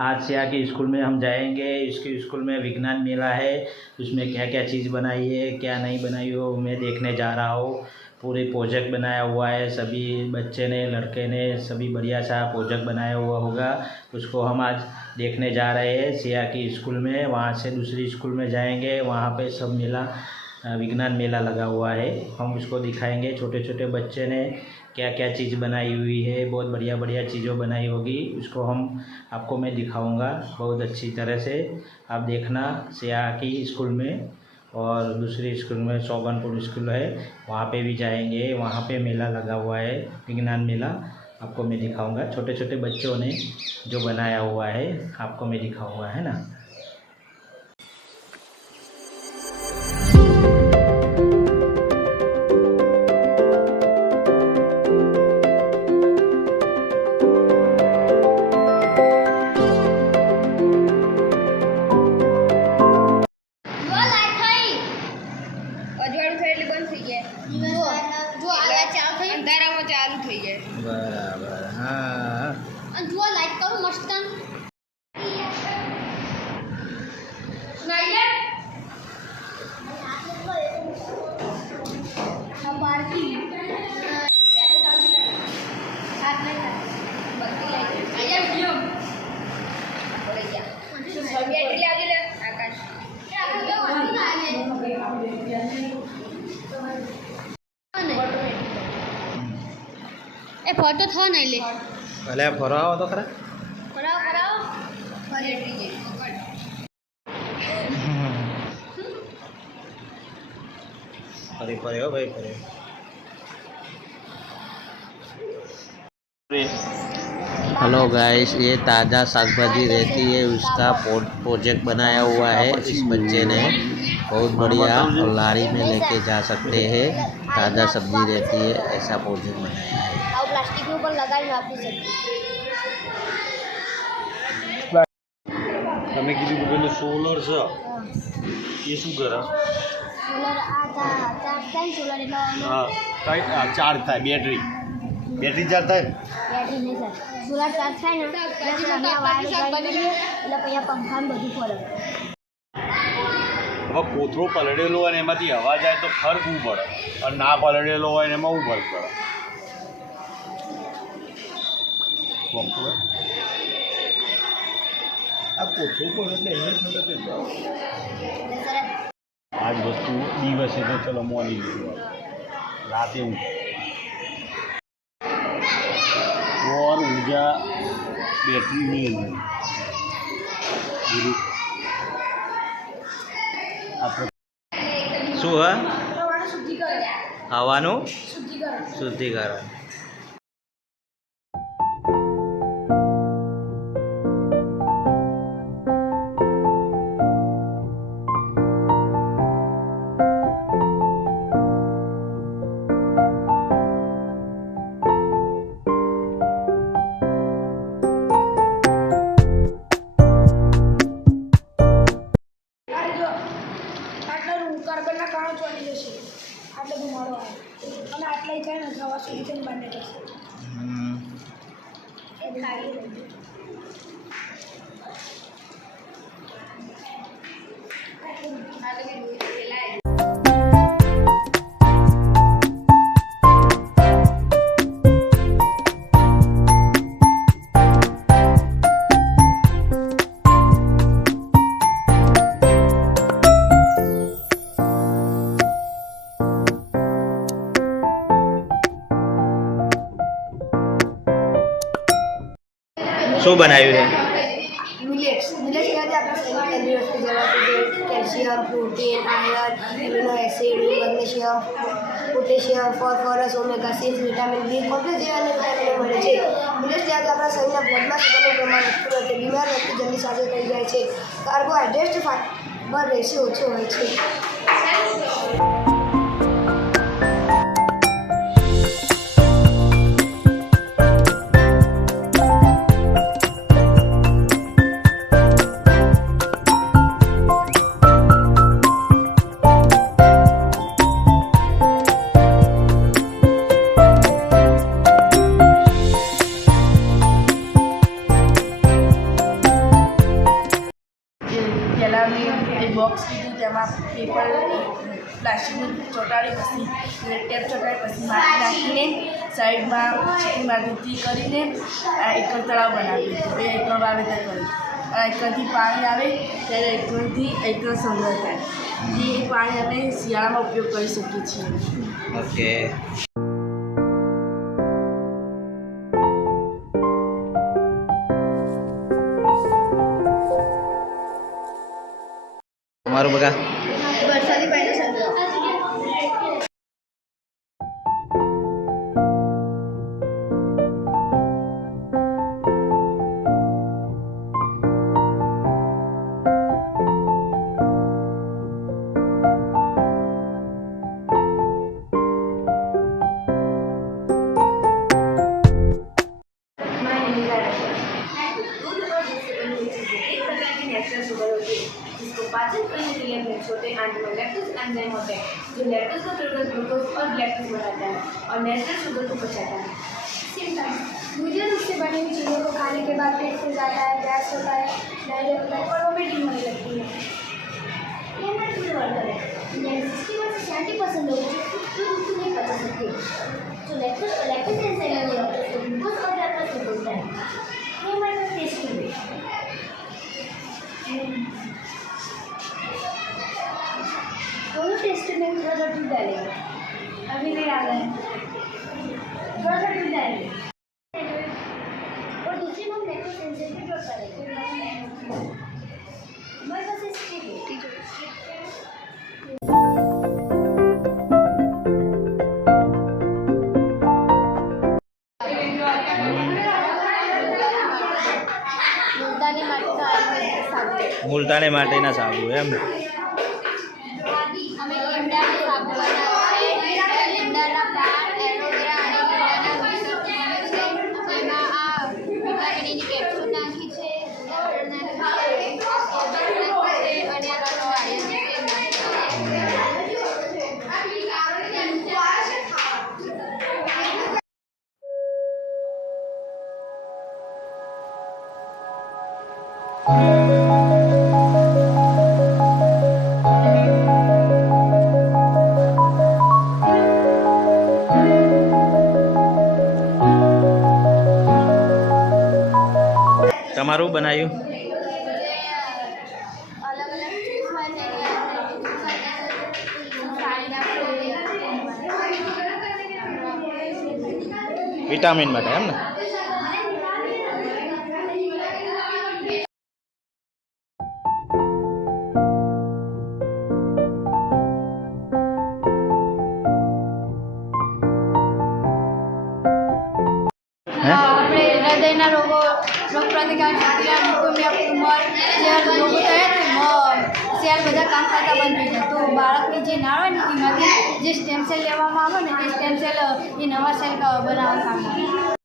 आज से आके स्कूल में हम जाएंगे। इसके स्कूल में विज्ञान मेला है, उसमें क्या क्या चीज़ बनाई है क्या नहीं बनाई हो मैं देखने जा रहा हूँ। पूरे प्रोजेक्ट बनाया हुआ है, सभी बच्चे ने लड़के ने सभी बढ़िया सा प्रोजेक्ट बनाया हुआ होगा। उसको हम आज देखने जा रहे हैं सिया की स्कूल में। वहाँ से दूसरी स्कूल में जाएंगे, वहाँ पे सब मेला विज्ञान मेला लगा हुआ है, हम उसको दिखाएंगे। छोटे छोटे बच्चे ने क्या क्या चीज़ बनाई हुई है, बहुत बढ़िया बढ़िया चीज़ों बनाई होगी, उसको हम आपको मैं दिखाऊंगा बहुत अच्छी तरह से। आप देखना सिया की स्कूल में, और दूसरी स्कूल में सोगनपुर स्कूल है, वहाँ पे भी जाएंगे। वहाँ पे मेला लगा हुआ है विज्ञान मेला, आपको मैं दिखाऊंगा। छोटे छोटे बच्चों ने जो बनाया हुआ है आपको मैं दिखाऊंगा, है ना। बराबर, हाँ। लाइट करो मस्त फोटो था नहीं ले भले फराओ तो खरा कराओ कराओ परे परे हो भाई परे। हेलो गाइस, ये ताज़ा शाकभाजी रहती है, उसका प्रोजेक्ट बनाया हुआ है इस बच्चे ने। बहुत बढ़िया, और लारी में लेके जा सकते हैं। ताज़ा सब्जी रहती है, ऐसा प्रोजेक्ट बनाया है। प्लास्टिक के ऊपर लगाई आपकी सब्जी તમે કીધું કે પેલું સોલર છે એ શું કરે? સોલર આ ચાર્જ થાય સોલર એટલે હા ચાર્જ થાય, બેટરી ચાર્જ થાય ને? બેટરી નહીં થાય, સોલર ચાર્જ થાય ને એટલે સોલરના વાયર કરીએ એટલે પછી પંખામાં બધું ફરે। હવે કોથળો પલળેલો હોય ને એમાંથી હવા જાય તો ફરક શું પડે, અને ના પલળેલો હોય ને એમાં શું ફરક પડે? આ કોથળો પડે એટલે એને ઠંડક જ જાય। આ જ વસ્તુ દિવસે તો ચલો મોર્નિંગ રાતે और ऊर्जा बैटरी नहीं है શું હે હવાનું શુદ્ધિકરણ। કાર્બનના કણો ચોરી જશે, આટલો ધુમાડો આવે અને આટલા થાય ને હવા સુધી બંને થશે એ ખાઈ રહી। શું બનાવ્યું છે? મિલેટ્સ કહેવાય આપણા શરીરની તંદુરસ્તી જળવાશે, calcium, protein, iron, amino acid, magnesium, potassium, phosphorus, omega 6, vitamin B complex જેવા અનેક વિટામિનો મળે છે। મિલેટ્સ કહેવાય આપણા શરીરના બ્લડમાં સુગરનું પ્રમાણ ઓછું રહે છે, બીમાર વ્યક્તિ જલ્દી સાજો થઈ જાય છે, કાર્બોહાઈડ્રેટ્સ ફાઈબર રેશિયો ઓછો હોય છે। બોક્સ લીધું, તેમાં પેપર પ્લાસ્ટિકનું ચોંટાડી પછી ટેપ ચોંટાડી પછી માટી નાખીને સાઈડમાં ચીકણી માટીથી કરીને એકર તળાવ બનાવ્યું હતું. એ એકર વાવેતર કર્યું. એકરથી પાણી આવે ત્યારે એકરથી એકર સંગ્રહ થાય. એ પાણી અમે શિયાળામાં ઉપયોગ કરી શકીએ છીએ. ઓકે. તમારું બગા વરસાદી પાણી સંગ્રહ. जिसको पाचन करने के लिए अपने छोटे आंत में लैक्टोज एंजाइम होते हैं जो लैक्टोज को तोड़कर ग्लूकोज और लैक्टोज बनाता है और नेचुरल शुगर को बचाता है. मुझे उससे बनी हुई चीज़ों को खाने के बाद पेट फूल जाता है, गैस होता है, डायरिया होता है और वोमिटिंग होने लगती है. ये हमारे फूड वर्कर है. 60% लोग जो नहीं पचा सकते. जो लैक्टोज एंजाइम होता है उसको ग्लूकोज और लैक्टोज को तोड़ता है. ये हमारे टेस्ट है. दोनों टेस्ट में थोड़ा सा दूध डालेंगे. अभी नहीं आ रहा है. थोड़ा सा दूध डालेंगे और दूसरी में हम लैक्टोज एंजाइम को जोड़ करेंगे. हमारे पास स्ट्रिप है. મુલતાની માટીના સાબુ એમ. અમે લીમડાનો સાબુ બનાવ્યો છે. લીમડાના પાન, એલોવેરા અને લીમડાના મિશ્રણ છે. એમાં આ વિટામિન ઈની કેપ્સ્યુલ નાખી છે, પાવડર નાખી છે, પાવડર નાખી છે અને આ રસ વાળી છે. તમારું બનાવ્યું અલગ અલગ જૂસમાં છે સાડીના વિટામિન માટે એમ ને. આપણે હૃદયના રોગો, રોગ પ્રતિકારક શક્તિ, ઉંમર જે રોગો થયા છે શેર બધા કામ કરતા બંધ થઈ જાય. તો બાળકની જે નાળ હોય ને એમાંથી જે સ્ટેમ સેલ લેવામાં આવે ને એ સ્ટેમ સેલ એ નવા સેલ બનાવવા કામ આવે.